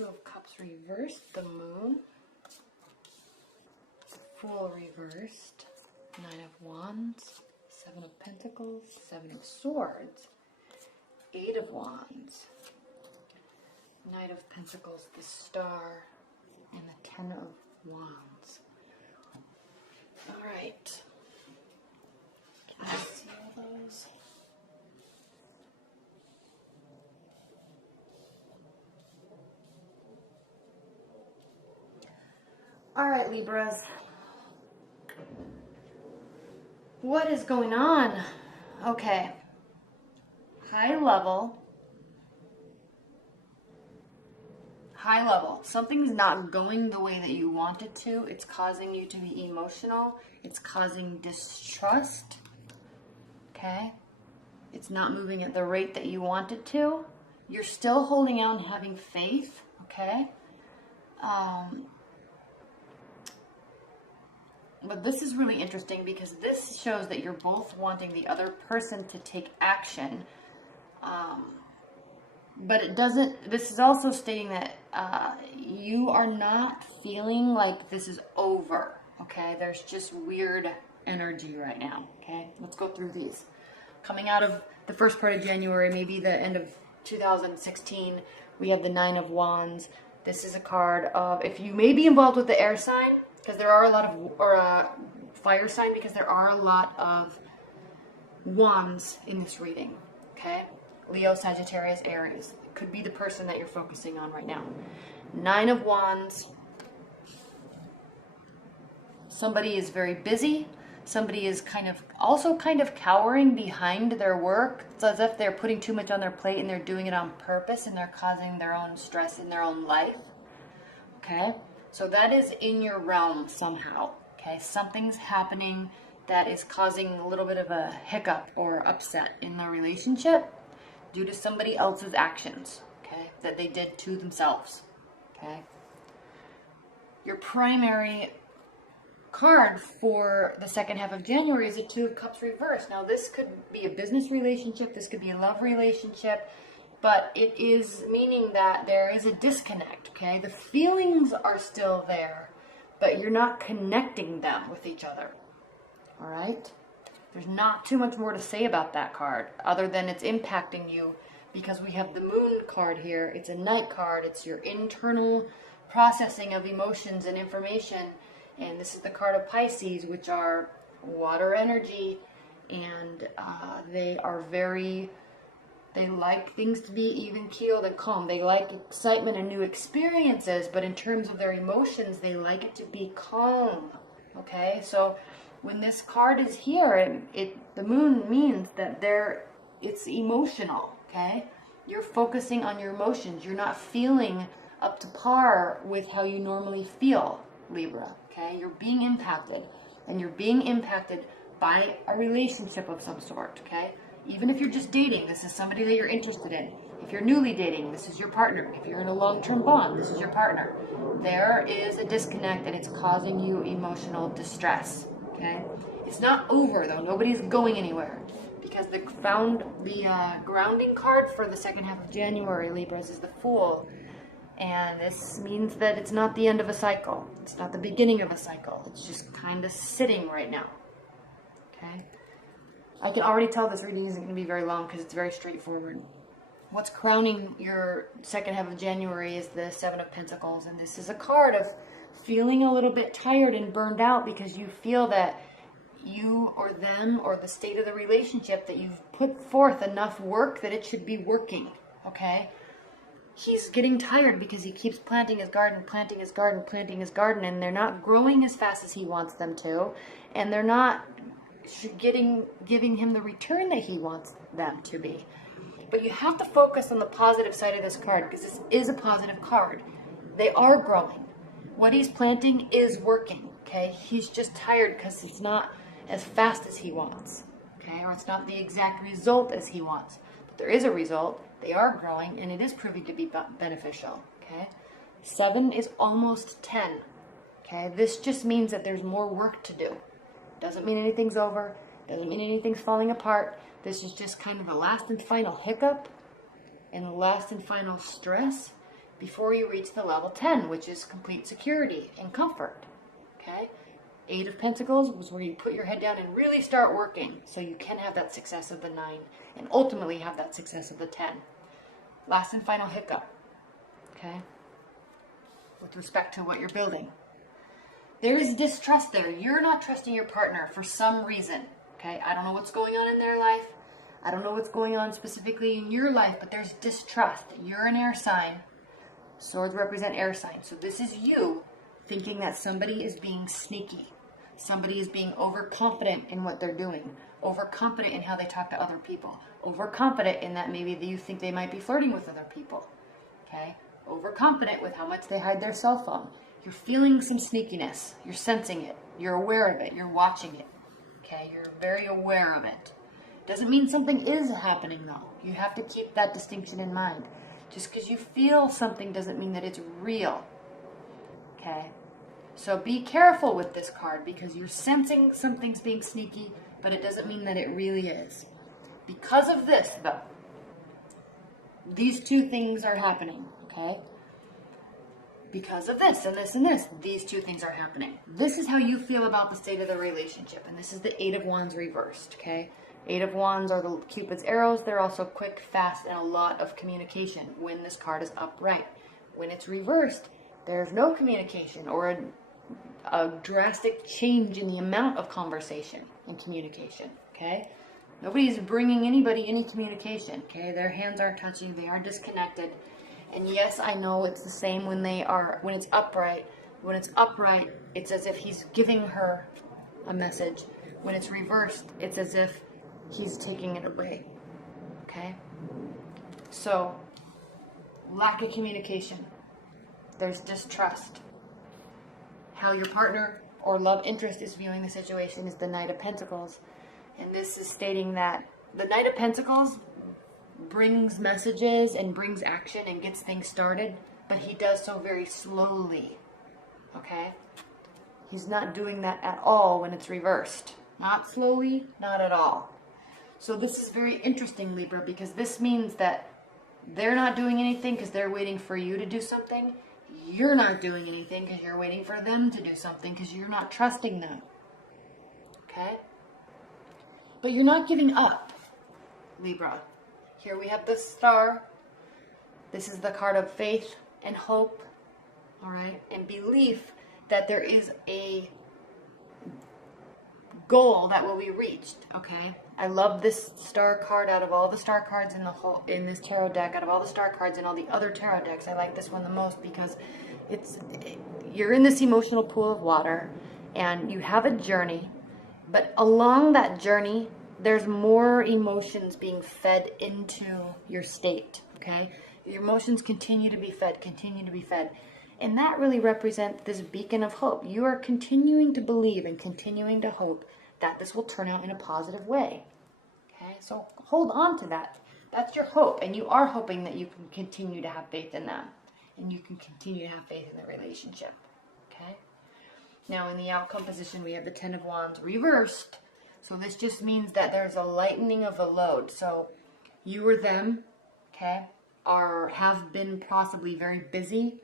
Two of Cups reversed, the Moon, Fool reversed, Nine of Wands, Seven of Pentacles, Seven of Swords, Eight of Wands, Knight of Pentacles, the Star, and the Ten of Wands. All right. Can I see all those? All right, Libras. What is going on? Okay. High level. Something's not going the way that you want it to. It's causing you to be emotional. It's causing distrust. Okay? It's not moving at the rate that you want it to. You're still holding out and having faith. Okay? But this is really interesting because this shows that you're both wanting the other person to take action. But it doesn't, this is also stating that you are not feeling like this is over, okay? There's just weird energy right now, okay? Let's go through these. Coming out of the first part of January, maybe the end of 2016, we have the Nine of Wands. This is a card of, if you may be involved with the air sign, because there are a lot of, or fire sign, because there are a lot of wands in this reading, okay? Leo, Sagittarius, Aries. It could be the person that you're focusing on right now. Nine of Wands. Somebody is very busy. Somebody is also kind of cowering behind their work. It's as if they're putting too much on their plate and they're doing it on purpose and they're causing their own stress in their own life. Okay? So that is in your realm somehow. Okay? Something's happening that is causing a little bit of a hiccup or upset in the relationship due to somebody else's actions, okay, that they did to themselves, okay? Your primary card for the second half of January is a Two of Cups reversed. Now, this could be a business relationship, this could be a love relationship, but it is meaning that there is a disconnect, okay? The feelings are still there, but you're not connecting them with each other, all right? There's not too much more to say about that card other than it's impacting you because we have the Moon card here. It's a Knight card. It's your internal processing of emotions and information. And this is the card of Pisces, which are water energy. And they like things to be even-keeled and calm. They like excitement and new experiences, but in terms of their emotions, they like it to be calm. Okay, so when this card is here, the Moon means that it's emotional, okay? You're focusing on your emotions. You're not feeling up to par with how you normally feel, Libra, okay? You're being impacted, and you're being impacted by a relationship of some sort, okay? Even if you're just dating, this is somebody that you're interested in. If you're newly dating, this is your partner. If you're in a long-term bond, this is your partner. There is a disconnect, and it's causing you emotional distress. Okay? It's not over though. Nobody's going anywhere because the grounding card for the second half of January, Libras, is the Fool, and this means that it's not the end of a cycle. It's not the beginning of a cycle. It's just kind of sitting right now. Okay? I can already tell this reading isn't going to be very long because it's very straightforward. What's crowning your second half of January is the Seven of Pentacles, and this is a card of feeling a little bit tired and burned out because you feel that you or them or the state of the relationship that you've put forth enough work that it should be working, okay? He's getting tired because he keeps planting his garden, and they're not growing as fast as he wants them to, and they're not giving him the return that he wants them to be. But you have to focus on the positive side of this card because this is a positive card. They are growing. What he's planting is working, okay? He's just tired because it's not as fast as he wants, okay? Or it's not the exact result as he wants. But there is a result. They are growing, and it is proving to be beneficial, okay? 7 is almost 10, okay? This just means that there's more work to do. Doesn't mean anything's over. Doesn't mean anything's falling apart. This is just kind of a last and final hiccup and a last and final stress. before you reach the level 10, which is complete security and comfort. Okay? 8 of Pentacles was where you put your head down and really start working so you can have that success of the 9 and ultimately have that success of the 10. Last and final hiccup. Okay? With respect to what you're building. There is distrust there. You're not trusting your partner for some reason. Okay? I don't know what's going on in their life. I don't know what's going on specifically in your life, but there's distrust. You're an air sign. Swords represent air signs. So this is you thinking that somebody is being sneaky. Somebody is being overconfident in what they're doing. Overconfident in how they talk to other people. Overconfident in that maybe you think they might be flirting with other people. Okay? Overconfident with how much they hide their cell phone. You're feeling some sneakiness. You're sensing it. You're aware of it. You're watching it. Okay? You're very aware of it. Doesn't mean something is happening though. You have to keep that distinction in mind. Just because you feel something doesn't mean that it's real. Okay? So be careful with this card because you're sensing something's being sneaky, but it doesn't mean that it really is. Because of this though, these two things are happening. Okay? Because of this and this and this, these two things are happening. This is how you feel about the state of the relationship. And this is the 8 of Wands reversed. Okay? 8 of Wands are the Cupid's arrows. They're also quick, fast, and a lot of communication when this card is upright. When it's reversed, there's no communication or a drastic change in the amount of conversation and communication, okay? Nobody's bringing anybody any communication, okay? Their hands aren't touching. They are disconnected. And yes, I know it's the same when it's upright. When it's upright, it's as if he's giving her a message. When it's reversed, it's as if he's taking it away. Okay? So, lack of communication. There's distrust. How your partner or love interest is viewing the situation is the Knight of Pentacles. And this is stating that the Knight of Pentacles brings messages and brings action and gets things started, but he does so very slowly. Okay? He's not doing that at all when it's reversed. Not slowly, not at all. So this is very interesting, Libra, because this means that they're not doing anything because they're waiting for you to do something. You're not doing anything because you're waiting for them to do something because you're not trusting them. Okay? But you're not giving up, Libra. Here we have the Star. This is the card of faith and hope, all right, and belief that there is a goal that will be reached, okay? I love this Star card out of all the Star cards in this tarot deck. Out of all the Star cards in all the other tarot decks, I like this one the most because you're in this emotional pool of water and you have a journey, but along that journey, there's more emotions being fed into your state, okay? Your emotions continue to be fed, continue to be fed. And that really represents this beacon of hope. You are continuing to believe and continuing to hope that this will turn out in a positive way. Okay, so hold on to that. That's your hope, and you are hoping that you can continue to have faith in them, and you can continue to have faith in the relationship. Okay. Now in the outcome position, we have the 10 of Wands reversed. So this just means that there's a lightening of the load. So you or them, okay, have been possibly very busy.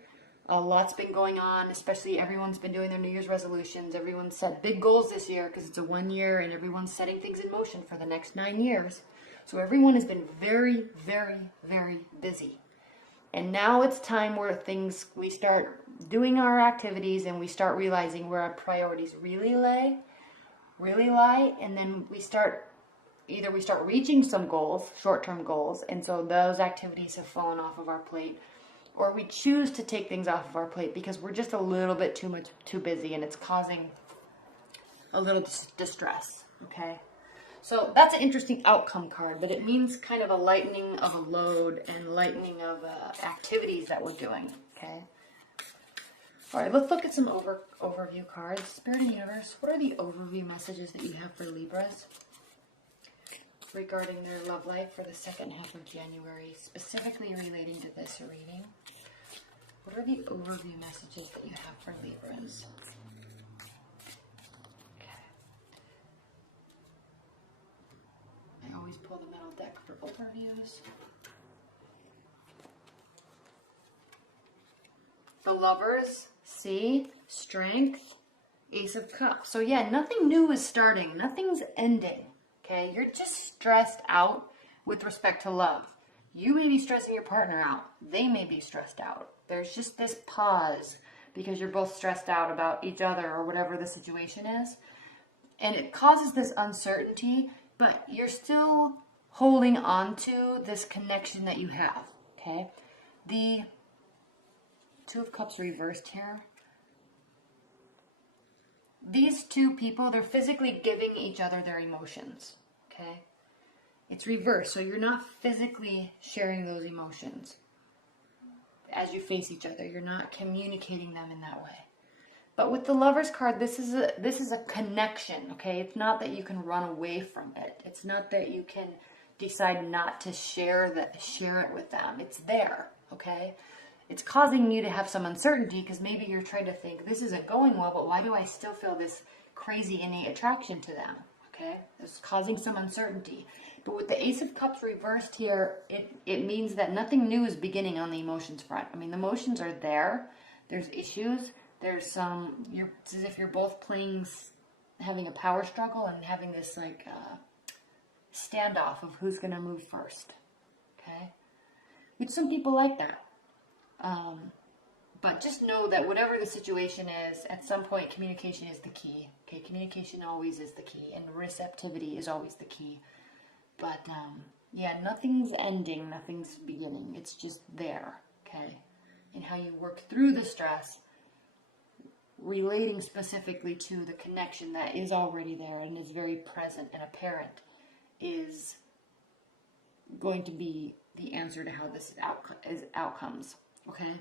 A lot's been going on, especially everyone's been doing their New Year's resolutions. Everyone's set big goals this year because it's a 1 year and everyone's setting things in motion for the next 9 years. So everyone has been very, very, very busy. And now it's time where we start doing our activities and we start realizing where our priorities really lie. And then we start reaching some goals, short-term goals. And so those activities have fallen off of our plate. Or we choose to take things off of our plate because we're just a little bit too busy and it's causing a little distress, okay? So that's an interesting outcome card, but it means kind of a lightening of a load and lightening of activities that we're doing, okay? All right, let's look at some overview cards. Spirit and Universe, what are the overview messages that you have for Libras regarding their love life for the second half of January, specifically relating to this reading? What are the overview messages that you have for Libras? Okay. I always pull the middle deck for overviews. Lovers, see, Strength, Ace of Cups. So yeah, nothing new is starting. Nothing's ending. Okay, you're just stressed out with respect to love. You may be stressing your partner out. They may be stressed out. There's just this pause because you're both stressed out about each other or whatever the situation is. And it causes this uncertainty, but you're still holding on to this connection that you have. Okay, the Two of Cups reversed here. These two people, they're physically giving each other their emotions, okay? It's reversed, so you're not physically sharing those emotions as you face each other. You're not communicating them in that way. But with the Lovers card, this is a connection, okay? It's not that you can run away from it. It's not that you can decide not to share it with them. It's there, okay? It's causing you to have some uncertainty because maybe you're trying to think, this isn't going well, but why do I still feel this crazy innate attraction to them? Okay, it's causing some uncertainty. But with the Ace of Cups reversed here, it means that nothing new is beginning on the emotions front. I mean, the emotions are there. There's issues. There's some, it's as if you're both having a power struggle and having this like standoff of who's going to move first. Okay, which some people like that. But just know that whatever the situation is, at some point communication is the key. Okay, communication always is the key, and receptivity is always the key. But yeah, nothing's ending, nothing's beginning. It's just there, okay? And how you work through the stress, relating specifically to the connection that is already there and is very present and apparent, is going to be the answer to how this outcomes. Okay?